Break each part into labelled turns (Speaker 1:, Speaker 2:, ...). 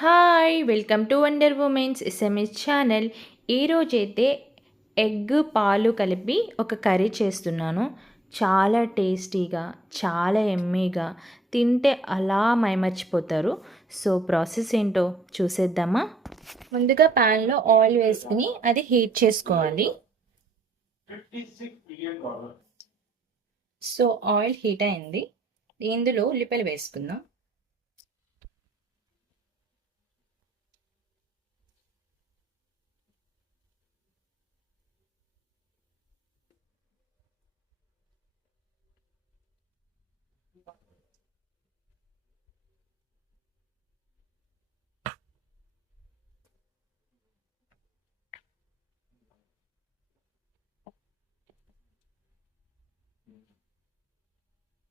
Speaker 1: Hi welcome to wonder women's SMS channel. ఈరోజైతే egg పాలు కలిపి ఒక కర్రీ చేస్తున్నాను. చాలా టేస్టీగా చాలా ఎమ్మీగా తింటే అలా మైమర్చిపోతారు. సో ప్రాసెస్ ఏంటో చూసేద్దామా? ముందుగా ప్యాన్లో ఆయిల్ వేసుకుని అది హీట్ చేసుకోవాలి. సో ఆయిల్ హీట్ అయింది. ఇందులో ఉల్లిపాయలు వేసుకుందాం.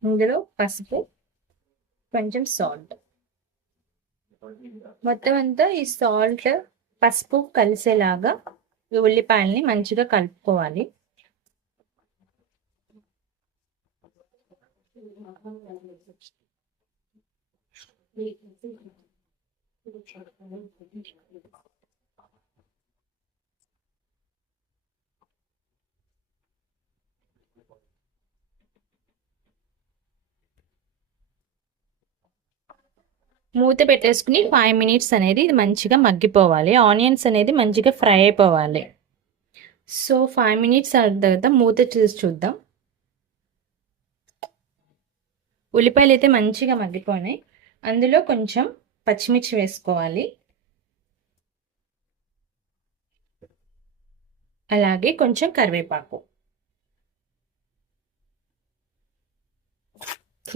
Speaker 1: ఇందులో పసుపు కొంచెం సాల్ట్ మొత్తం అంతా ఈ సాల్ట్ పసుపు కలిసేలాగా ఈ ఉల్లిపాయల్ని మంచిగా కలుపుకోవాలి. మూత పెట్టేసుకుని ఫైవ్ మినిట్స్ అనేది ఇది మంచిగా మగ్గిపోవాలి. ఆనియన్స్ అనేది మంచిగా ఫ్రై అయిపోవాలి. సో ఫైవ్ మినిట్స్ తర్వాత మూత చూసి చూద్దాం. ఉల్లిపాయలు అయితే మంచిగా మగ్గిపోయినాయి. అందులో కొంచెం పచ్చిమిర్చి వేసుకోవాలి. అలాగే కొంచెం కరివేపాకు.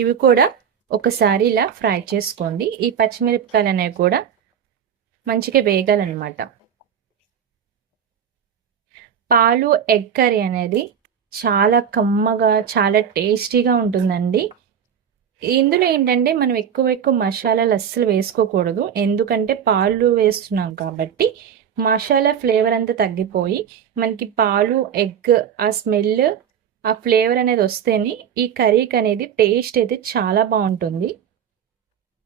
Speaker 1: ఇవి కూడా ఒకసారి ఇలా ఫ్రై చేసుకోండి. ఈ పచ్చిమిరపకాయలు అనేవి కూడా మంచిగా వేగాలన్నమాట. పాలు ఎగ్ కర్రీ అనేది చాలా కమ్మగా చాలా టేస్టీగా ఉంటుందండి. ఇందులో ఏంటంటే మనం ఎక్కువ ఎక్కువ మసాలాలు అస్సలు వేసుకోకూడదు. ఎందుకంటే పాలు వేస్తున్నాం కాబట్టి మసాలా ఫ్లేవర్ అంతా తగ్గిపోయి మనకి పాలు ఎగ్ ఆ స్మెల్ ఆ ఫ్లేవర్ అనేది వస్తేనే ఈ కర్రీకి అనేది టేస్ట్ అయితే చాలా బాగుంటుంది.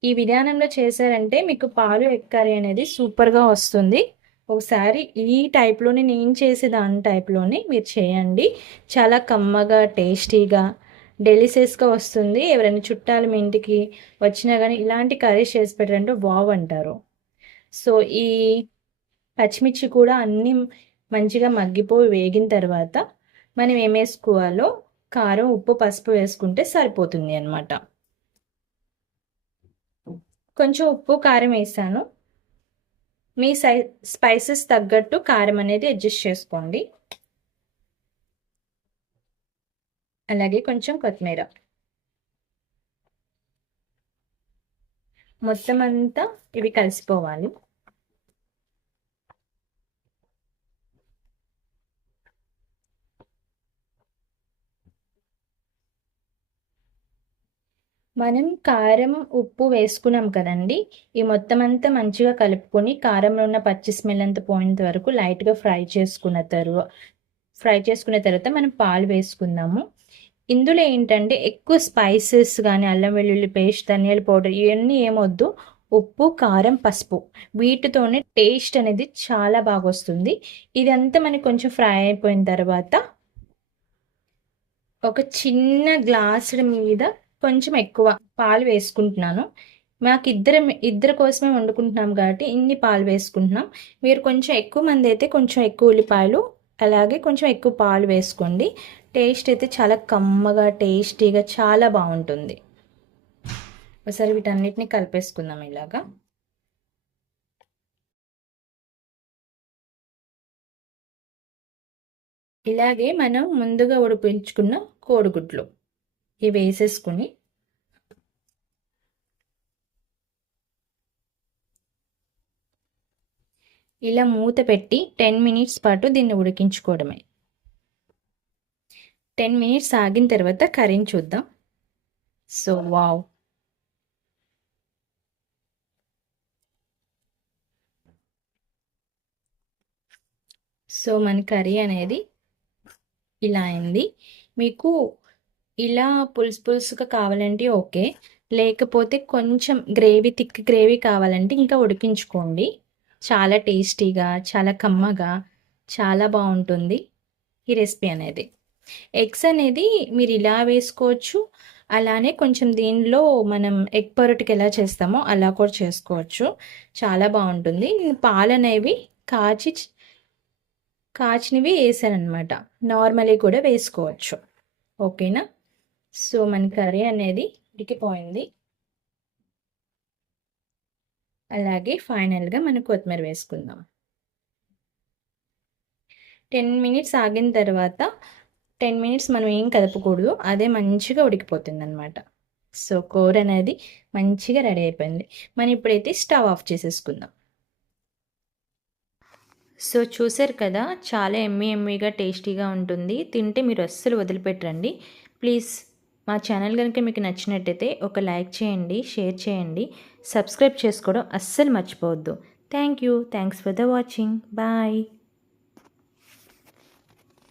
Speaker 1: ఈ విధానంలో చేశారంటే మీకు పాలు ఎగ్ కర్రీ అనేది సూపర్గా వస్తుంది. ఒకసారి ఈ టైప్లోనే నేను చేసే దాని టైప్లోనే మీరు చేయండి. చాలా కమ్మగా టేస్టీగా డెలిసియస్గా వస్తుంది. ఎవరైనా చుట్టాలు మీ ఇంటికి వచ్చినా కానీ ఇలాంటి కర్రీస్ చేసి పెట్టారంటే వావ్ అంటారు. సో ఈ పచ్చిమిర్చి కూడా అన్నీ మంచిగా మగ్గిపోయి వేగిన తర్వాత మనం ఏం వేసుకోవాలో? కారం ఉప్పు పసుపు వేసుకుంటే సరిపోతుంది అనమాట కొంచెం ఉప్పు కారం వేసాను. మీ సై స్పైసెస్ తగ్గట్టు కారం అనేది అడ్జస్ట్ చేసుకోండి. అలాగే కొంచెం కొత్తిమీర. మొత్తం అంతా ఇవి కలిసిపోవాలి. మనం కారం ఉప్పు వేసుకున్నాం కదండి. ఈ మొత్తం అంతా మంచిగా కలుపుకొని కారంలో ఉన్న పచ్చి స్మెల్ అంతా పోయినంత వరకు లైట్గా ఫ్రై చేసుకున్న తర్వాత ఫ్రై చేసుకున్న తర్వాత మనం పాలు వేసుకుందాము. ఇందులో ఏంటంటే ఎక్కువ స్పైసెస్ కానీ అల్లం వెల్లుల్లి పేస్ట్ ధనియాల పౌడర్ ఇవన్నీ ఏమొద్దు. ఉప్పు కారం పసుపు వీటితోనే టేస్ట్ అనేది చాలా బాగా వస్తుంది. ఇదంతా మనకి కొంచెం ఫ్రై అయిపోయిన తర్వాత ఒక చిన్న గ్లాసుల మీద కొంచెం ఎక్కువ పాలు వేసుకుంటున్నాను. మాకు ఇద్దరు ఇద్దరు కోసమే వండుకుంటున్నాం కాబట్టి ఇన్ని పాలు వేసుకుంటున్నాం. మీరు కొంచెం ఎక్కువ మంది అయితే కొంచెం ఎక్కువ ఉల్లిపాయలు అలాగే కొంచెం ఎక్కువ పాలు వేసుకోండి. టేస్ట్ అయితే చాలా కమ్మగా టేస్టీగా చాలా బాగుంటుంది. ఒకసారి వీటన్నిటిని కలిపేసుకుందాం ఇలాగా. ఇలాగే మనం ముందుగా ఉడిపించుకున్న కోడిగుడ్లు. ఇవి వేసేసుకుని ఇలా మూత పెట్టి టెన్ మినిట్స్ పాటు దీన్ని ఉడికించుకోవడమే. టెన్ మినిట్స్ ఆగిన తర్వాత కర్రీని చూద్దాం. So wow. సో మన కర్రీ అనేది ఇలా అయింది. మీకు ఇలా పులుసు పులుసుగా కావాలంటే ఓకే. లేకపోతే కొంచెం గ్రేవీ థిక్ గ్రేవీ కావాలంటే ఇంకా ఉడికించుకోండి. చాలా టేస్టీగా చాలా కమ్మగా చాలా బాగుంటుంది ఈ రెసిపీ అనేది. ఎగ్స్ అనేది మీరు ఇలా వేసుకోవచ్చు. అలానే కొంచెం దీనిలో మనం ఎగ్ పొరటుకి ఎలా చేస్తామో అలా కూడా చేసుకోవచ్చు. చాలా బాగుంటుంది. నేను పాలు అనేవి కాచి కాచినవి వేసానమాట నార్మలీ కూడా వేసుకోవచ్చు. ఓకేనా? సో మన కర్రీ అనేది ఉడికిపోయింది. అలాగే ఫైనల్గా మనం కొత్తిమీర వేసుకుందాం. టెన్ మినిట్స్ ఆగిన తర్వాత టెన్ మినిట్స్ మనం ఏం కదపకూడదు అదే మంచిగా ఉడికిపోతుంది అనమాట సో కూర అనేది మంచిగా రెడీ అయిపోయింది. మనం ఇప్పుడైతే స్టవ్ ఆఫ్ చేసేసుకుందాం. సో చూసారు కదా చాలా ఎమ్మీ ఎమ్మీగా టేస్టీగా ఉంటుంది. తింటే మీరు అస్సలు వదిలిపెట్టరండి. ప్లీజ్ మా ఛానల్ కనుక మీకు నచ్చినట్టయితే ఒక లైక్ చేయండి షేర్ చేయండి. సబ్స్క్రైబ్ చేసుకోవడం అస్సలు మర్చిపోవద్దు. Thank you. Thanks for the watching. Bye.